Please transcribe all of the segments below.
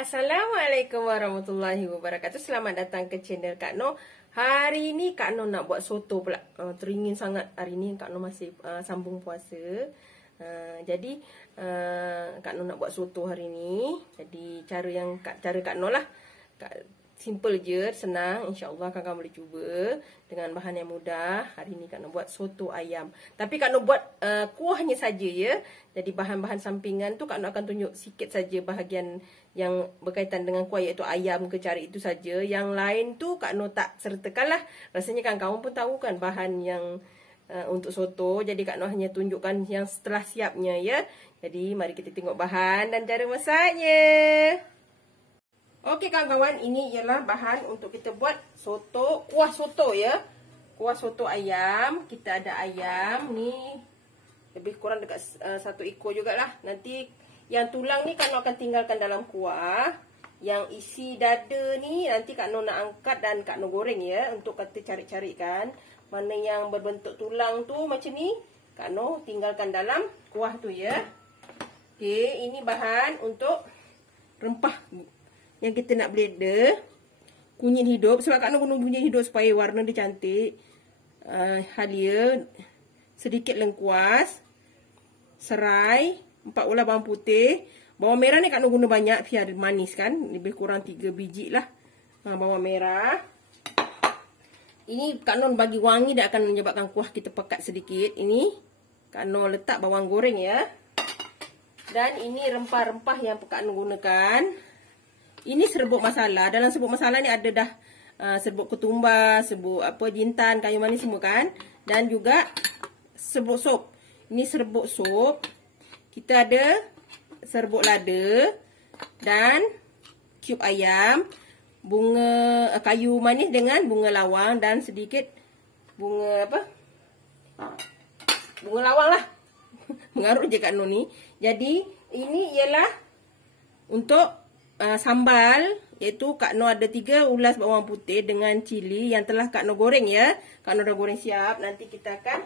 Assalamualaikum warahmatullahi wabarakatuh. Selamat datang ke channel Kak Noh. Hari ni Kak Noh nak buat soto pula. Teringin sangat hari ni Kak Noh masih sambung puasa. Jadi Kak Noh nak buat soto hari ni. Jadi cara Kak Noh lah. Simple je, senang. InsyaAllah kakak boleh cuba dengan bahan yang mudah. Hari ni Kak Noh buat soto ayam. Tapi Kak Noh buat kuahnya saja ya. Jadi bahan-bahan sampingan tu Kak Noh akan tunjuk sikit saja bahagian yang berkaitan dengan kuah, iaitu ayam ke cari itu saja. Yang lain tu Kak Noh tak sertakan lah. Rasanya kawan-kawan pun tahu kan bahan yang untuk soto. Jadi Kak Noh hanya tunjukkan yang setelah siapnya ya. Jadi mari kita tengok bahan dan cara masaknya. Okey kawan-kawan, ini ialah bahan untuk kita buat soto, kuah soto ya. Kuah soto ayam. Kita ada ayam ni lebih kurang dekat 1 ekor jugalah. Nanti yang tulang ni Kak Noh akan tinggalkan dalam kuah. Yang isi dada ni nanti Kak Noh nak angkat dan Kak Noh goreng ya. Untuk kata cari-carikan mana yang berbentuk tulang tu macam ni, Kak Noh tinggalkan dalam kuah tu ya. Okey, ini bahan untuk rempah yang kita nak blender. Kunyit hidup, sebab Kak Noh guna kunyit hidup supaya warna dia cantik. Halia, sedikit lengkuas, serai, 4 ulas bawang putih. Bawang merah ni Kak Noh guna banyak biar manis kan. Lebih kurang 3 biji lah bawang merah. Ini Kak Noh bagi wangi dan akan menyebabkan kuah kita pekat sedikit. Ini Kak Noh letak bawang goreng ya. Dan ini rempah-rempah yang Kak Noh gunakan. Ini serbuk masala. Dalam serbuk masala ni ada dah serbuk ketumbar, serbuk jintan, kayu manis semua kan. Dan juga serbuk sup. Ini serbuk sup. Kita ada serbuk lada dan cube ayam, bunga kayu manis dengan bunga lawang dan sedikit bunga bunga lawang lah. Mengarut je Kak Noh ni. Jadi ini ialah untuk sambal, iaitu Kak Noh ada 3 ulas bawang putih dengan cili yang telah Kak Noh goreng ya. Kak Noh dah goreng siap. Nanti kita akan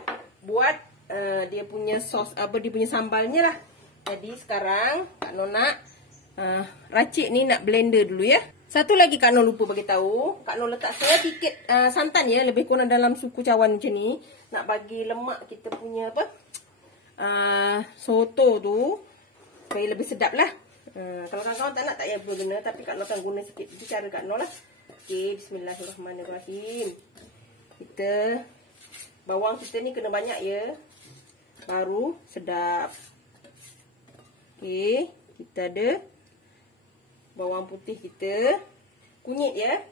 buat dia punya sos, dia punya sambalnya lah. Jadi sekarang Kak Noh nak racik ni, nak blender dulu ya. Satu lagi Kak Noh lupa bagi tahu, Kak Noh letak sedikit santan ya, lebih kurang dalam suku cawan macam ni. Nak bagi lemak kita punya soto tu supaya lebih sedap lah. Kalau kawan-kawan tak nak, tak payah guna, tapi Kak Noh akan guna sikit. Itu cara Kak Noh lah. Okey, bismillahirrahmanirrahim. Bawang kita ni kena banyak ya, baru sedap. Okey, kita ada bawang putih kita, kunyit ya,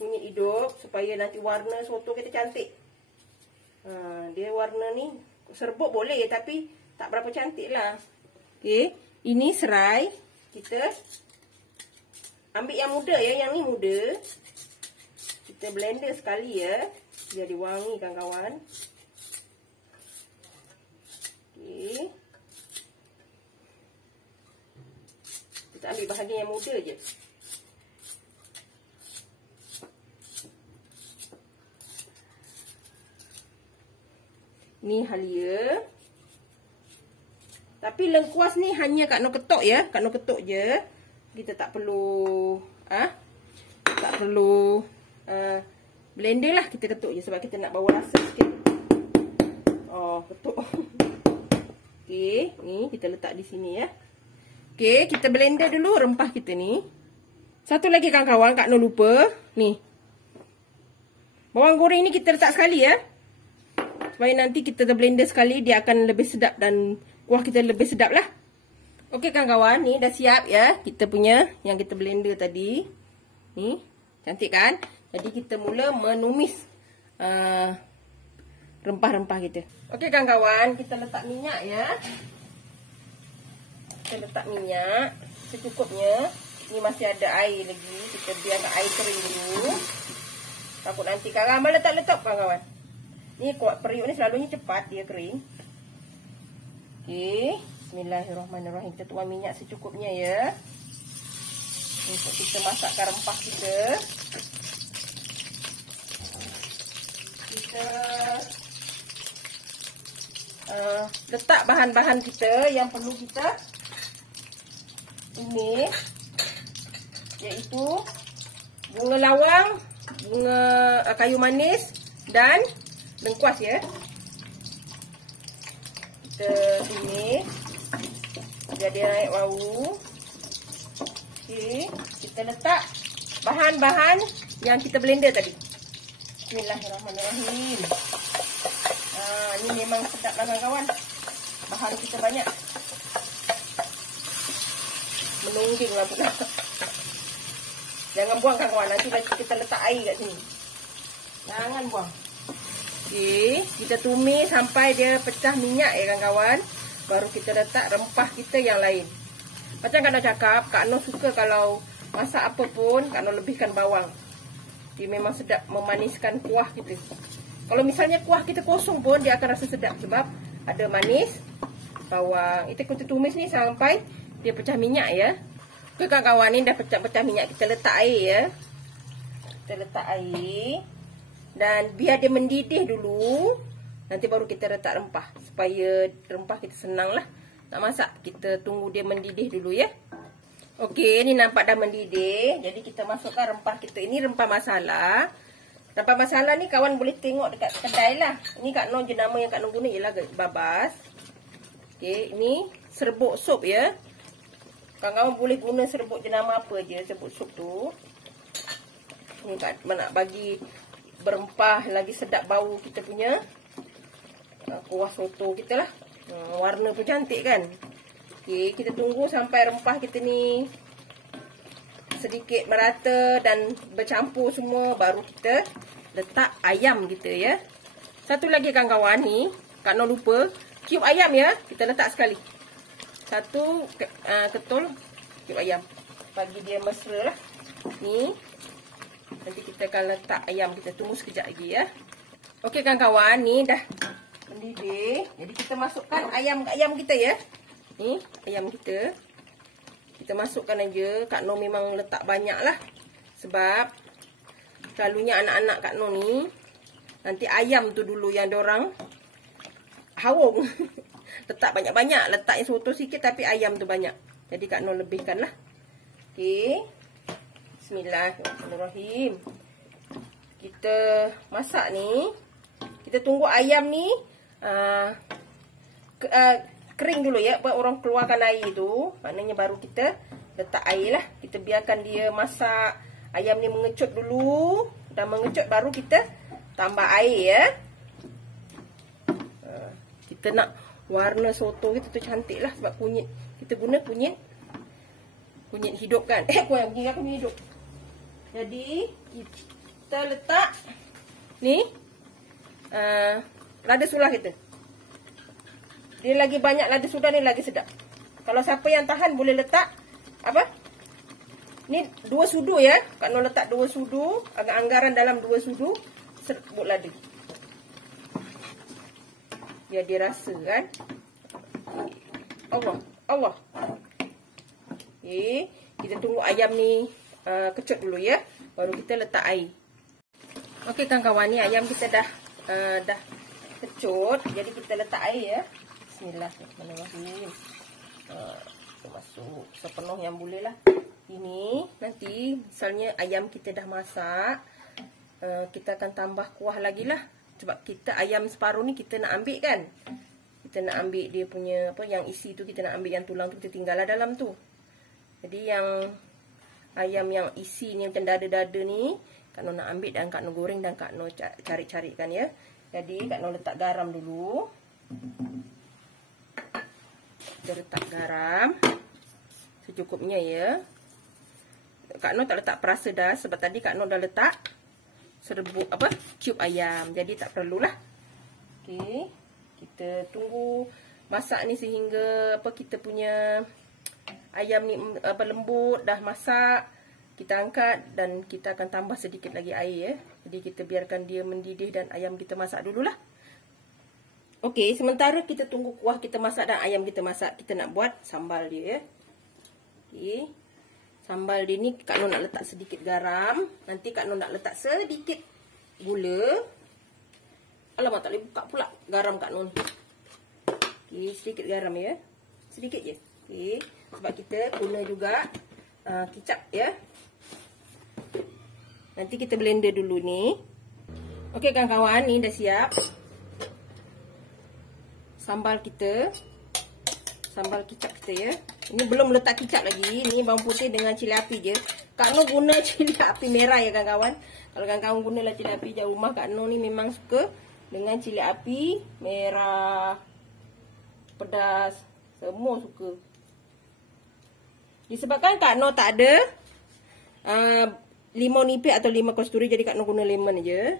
kunyit hidup supaya nanti warna soto kita cantik. Dia warna ni serbuk boleh tapi tak berapa cantik lah. Okey. Ini serai, kita ambil yang muda ya, yang ni muda. Kita blender sekali ya, jadi wangi kawan-kawan. Okey. Kita ambil bahagian yang muda je. Ni halia. Tapi lengkuas ni hanya Kak Noh ketuk ya. Kak Noh ketuk je. Kita tak perlu blender lah. Kita ketuk je sebab kita nak bawa rasa sikit. Oh, ketuk. Okey, ni kita letak di sini ya. Okey, kita blender dulu rempah kita ni. Satu lagi kawan-kawan, Kak Noh lupa. Ni. Bawang goreng ni kita letak sekali ya. Supaya nanti kita blender sekali, dia akan lebih sedap dan kuah kita lebih sedap lah. Okey kawan-kawan, ni dah siap ya. Kita punya yang kita blender tadi. Ni, cantik kan? Jadi kita mula menumis rempah-rempah kita. Okey kawan-kawan, kita letak minyak ya. Kita letak minyak secukupnya. Ni masih ada air lagi. Kita biarkan air kering dulu. Takut nanti kawan meletak-letak kawan-kawan. Ni kuat periuk ni selalunya cepat dia kering. Okey, bismillahirrahmanirrahim. Kita tuang minyak secukupnya ya. Untuk kita masakkan rempah kita. Kita letak bahan-bahan kita yang perlu kita ini iaitu bunga lawang, bunga kayu manis dan lengkuas ya. Kita tumis biar dia naik bau. Okey, kita letak bahan-bahan yang kita blender tadi. Bismillahirrahmanirrahim. Ini memang sedap lah kawan-kawan. Bahan kita banyak. Menungging lah pula. Jangan buang kawan-kawan. Nanti kita letak air kat sini. Jangan buang. Okey, kita tumis sampai dia pecah minyak ya kawan-kawan. Baru kita letak rempah kita yang lain. Macam Kak Noh cakap, Kak Noh suka kalau masak apa pun, Kak Noh lebihkan bawang. Dia memang sedap memaniskan kuah kita. Kalau misalnya kuah kita kosong pun, dia akan rasa sedap. Sebab ada manis, bawang. Itu kita tumis ni sampai dia pecah minyak ya. Okey kawan-kawan, ni dah pecah-pecah minyak. Kita letak air ya. Kita letak air. Dan biar dia mendidih dulu. Nanti baru kita letak rempah. Supaya rempah kita senang lah nak masak. Kita tunggu dia mendidih dulu ya. Okey, ni nampak dah mendidih. Jadi kita masukkan rempah kita. Ini rempah masala. Rempah masala ni kawan boleh tengok dekat kedai lah. Ini Kak Noh jenama yang Kak Noh guna ialah babas. Okey, ini serbuk sup ya. Kawan-kawan boleh guna serbuk jenama apa je serbuk sup tu. Ni Kak nak bagi berempah lagi sedap bau kita punya kuah soto kita lah. Warna pun cantik kan. Okey, kita tunggu sampai rempah kita ni sedikit merata dan bercampur semua. Baru kita letak ayam kita ya. Satu lagi kawan-kawan ni, Kak Noh lupa, cube ayam ya. Kita letak sekali. Satu ketul cube ayam. Bagi dia mesra lah. Ni. Nanti kita akan letak ayam kita. Tunggu sekejap lagi ya. Okey kawan-kawan, ni dah mendidih. Jadi kita masukkan ayam kita ya. Ni ayam kita. Kita masukkan aja. Kak Noh memang letak banyak lah. Sebab selalunya anak-anak Kak Noh ni nanti ayam tu dulu yang dorang haung. Letak banyak-banyak. Letak yang soto sikit tapi ayam tu banyak. Jadi Kak Noh lebihkan lah. Okey. Bismillahirrahmanirrahim. Kita masak ni. Kita tunggu ayam ni kering dulu ya. Orang keluarkan air tu. Maknanya baru kita letak air lah. Kita biarkan dia masak. Ayam ni mengecut dulu. Dah mengecut baru kita tambah air ya. Kita nak warna soto kita tu cantik lah. Sebab kunyit. Kita guna kunyit hidup kan. Kunyit hidup. Jadi kita letak ni lada sulah kita. Dia lagi banyak lada sudah ni lagi sedap. Kalau siapa yang tahan boleh letak apa? Ni 2 sudu ya. Kak Noh letak 2 sudu, agak anggaran dalam 2 sudu serbuk lada. Biar dia rasa kan. Allah. Okey, kita tunggu ayam ni kecut dulu ya. Baru kita letak air. Okey kawan-kawan, ni ayam kita dah kecut. Jadi kita letak air ya. Bismillahirrahmanirrahim. Kita masuk sepenuh yang boleh lah. Ini nanti misalnya ayam kita dah masak, kita akan tambah kuah lagi lah. Sebab kita ayam separuh ni kita nak ambil kan. Kita nak ambil dia punya apa yang isi tu, kita nak ambil yang tulang tu, kita tinggal lah dalam tu. Jadi yang ayam yang isi ni macam dada-dada ni, Kak Noh nak ambil dan Kak Noh goreng dan Kak Noh cari-carikan ya. Jadi Kak Noh letak garam dulu. Kita letak garam secukupnya ya. Kak Noh tak letak perasa dah sebab tadi Kak Noh dah letak serbuk apa? Cube ayam. Jadi tak perlulah. Okey. Kita tunggu masak ni sehingga apa kita punya ayam ni apa lembut dah masak. Kita angkat dan kita akan tambah sedikit lagi air ya. Jadi kita biarkan dia mendidih dan ayam kita masak dululah. Okey, sementara kita tunggu kuah kita masak dan ayam kita masak, kita nak buat sambal dia ya. Okey. Sambal dia ni Kak Noh nak letak sedikit garam. Nanti Kak Noh nak letak sedikit gula. Alamak, tak boleh buka pula garam Kak Noh ni. Okey, sedikit garam ya. Sedikit je. Okey, sebab kita guna juga kicap ya. Nanti kita blender dulu ni. Okey kawan-kawan, ni dah siap. Sambal kita. Sambal kicap kita ya. Ini belum letak kicap lagi. Ni bawang putih dengan cili api je. Kak Noh guna cili api merah ya kawan-kawan. Kalau kawan-kawan gunalah cili api jauh rumah, Kak Noh ni memang suka dengan cili api merah, pedas, semua suka. Disebabkan Kak Noh tak ada limau nipis atau limau kasturi, jadi Kak Noh guna lemon je.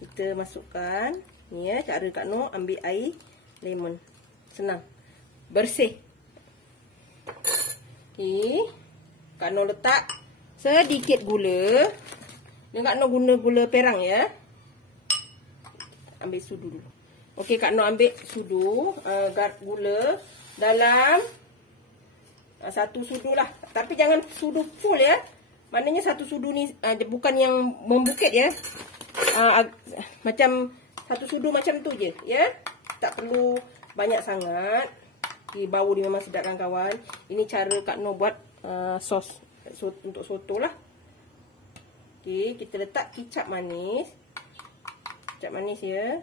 Kita masukkan. Ni ya, cara Kak Noh ambil air lemon. Senang. Bersih. Okey. Kak Noh letak sedikit gula. Ni Kak Noh guna gula perang ya. Ambil sudu dulu. Okey, Kak Noh ambil sudu, gula dalam satu sudu lah. Tapi jangan sudu full ya. Maknanya satu sudu ni bukan yang membukit ya. Macam satu sudu macam tu je ya. Tak perlu banyak sangat. Bau dia memang sedap kawan-kawan. Ini cara Kak Noh buat sos untuk soto lah. Okey, kita letak kicap manis. Kicap manis ya.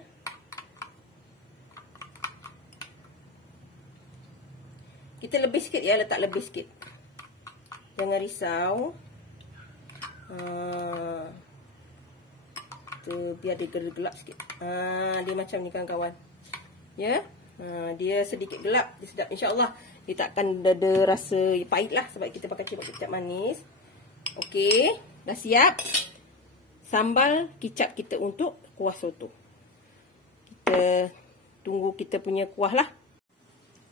Kita lebih sikit ya, letak lebih sikit. Jangan risau. Biar dia gelap sikit. Dia macam ni kawan-kawan. Ya. Dia sedikit gelap, dia sedap insya-Allah. Dia takkan ada rasa pahit lah sebab kita pakai kicap manis. Okey, dah siap sambal kicap kita untuk kuah soto. Kita tunggu kita punya kuah lah.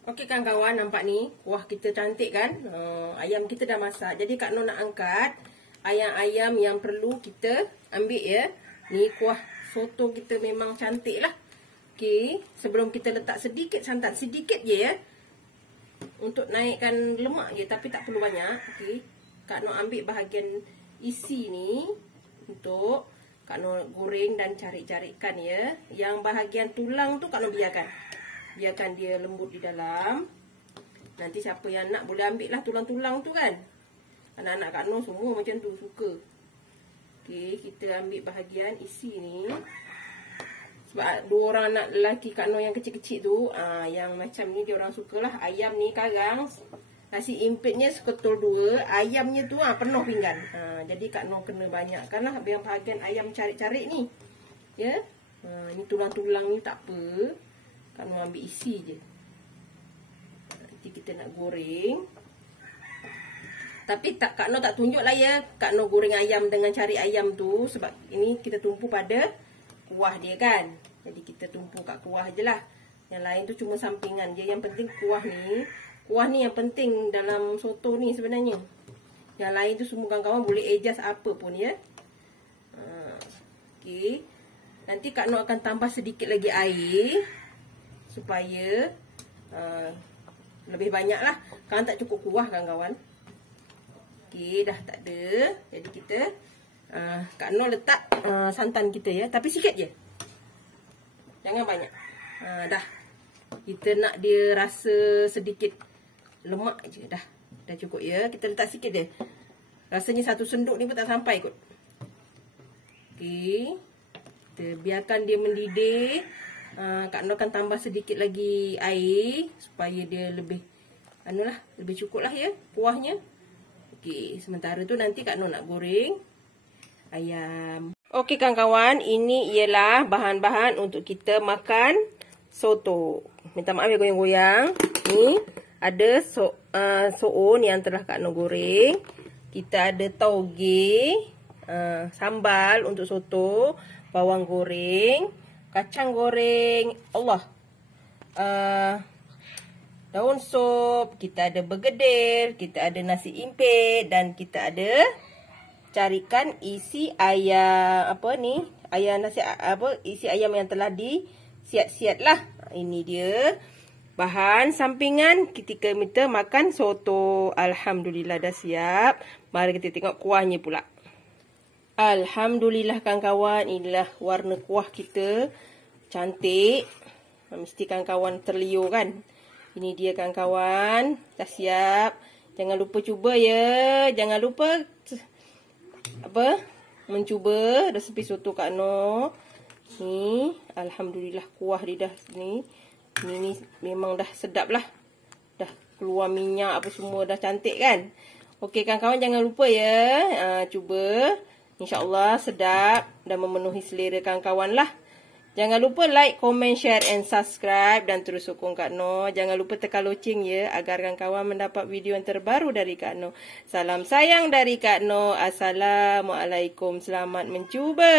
Okey kawan-kawan, nampak ni kuah kita cantik kan? Ayam kita dah masak. Jadi Kak Noh nak angkat ayam-ayam yang perlu kita ambil ya. Ni kuah soto kita memang cantik lah. Okey, sebelum kita letak sedikit santan, sedikit je ya. Untuk naikkan lemak je, tapi tak perlu banyak. Okey, Kak Noh ambil bahagian isi ni untuk Kak Noh goreng dan carik-carikkan ya. Yang bahagian tulang tu Kak Noh biarkan. Biarkan dia lembut di dalam. Nanti siapa yang nak boleh ambil lah tulang-tulang tu kan. Anak-anak Kak Noh semua macam tu suka. Okey, kita ambil bahagian isi ni. Sebab dua orang anak lelaki Kak Noh yang kecil-kecil tu, yang macam ni dia orang sukalah. Ayam ni karang, nasi impitnya seketul dua, ayamnya tu penuh pinggan. Jadi Kak Noh kena banyakkan lah yang bahagian ayam carik-carik ni. Ya. Ni tulang-tulang ni tak apa. Kak Noh ambil isi je. Nanti kita nak goreng. Tapi Kak Noh tak tunjuk lah ya. Kak Noh goreng ayam dengan cari ayam tu. Sebab ini kita tumpu pada kuah dia kan. Jadi kita tumpu kat kuah je lah. Yang lain tu cuma sampingan je. Yang penting kuah ni. Kuah ni yang penting dalam soto ni sebenarnya. Yang lain tu semua kawan-kawan boleh adjust apa pun ya. Okey. Nanti Kak Noh akan tambah sedikit lagi air. Supaya lebih banyak lah. Kan tak cukup kuah kawan-kawan. Okey, dah tak ada. Jadi kita Kak Noh letak santan kita ya. Tapi sikit je. Jangan banyak. Dah. Kita nak dia rasa sedikit lemak je. Dah cukup ya. Kita letak sikit je. Rasanya satu senduk ni pun tak sampai kot. Okey. Kita biarkan dia mendidih. Kak Noh akan tambah sedikit lagi air. Supaya dia lebih lebih cukup lah ya kuahnya. Okey. Sementara tu nanti Kak Noh nak goreng ayam. Okey kawan-kawan, ini ialah bahan-bahan untuk kita makan soto. Minta maaf ya goyang-goyang. Ni ada soon yang telah Kak Noh goreng. Kita ada tauge, sambal untuk soto, bawang goreng, kacang goreng, daun sop, kita ada bergedil, kita ada nasi impit dan kita ada carikan isi ayam isi ayam yang telah disiat-siat lah. Ini dia bahan sampingan ketika kita makan soto. Alhamdulillah dah siap. Mari kita tengok kuahnya pula. Alhamdulillah kawan-kawan, inilah warna kuah kita. Cantik. Mesti kawan-kawan terliur kan. Ini dia kawan-kawan, dah siap. Jangan lupa cuba ya. Jangan lupa mencuba resepi soto Kak Noh. Ni, alhamdulillah kuah dia dah ni. Ni memang dah sedap lah. Dah keluar minyak apa semua, dah cantik kan. Okey kawan-kawan, jangan lupa ya. Cuba. InsyaAllah sedap dan memenuhi selera kawan-kawan lah. Jangan lupa like, comment, share and subscribe. Dan terus sokong Kak Noh. Jangan lupa tekan loceng ya, agar kawan-kawan mendapat video yang terbaru dari Kak Noh. Salam sayang dari Kak Noh. Assalamualaikum. Selamat mencuba.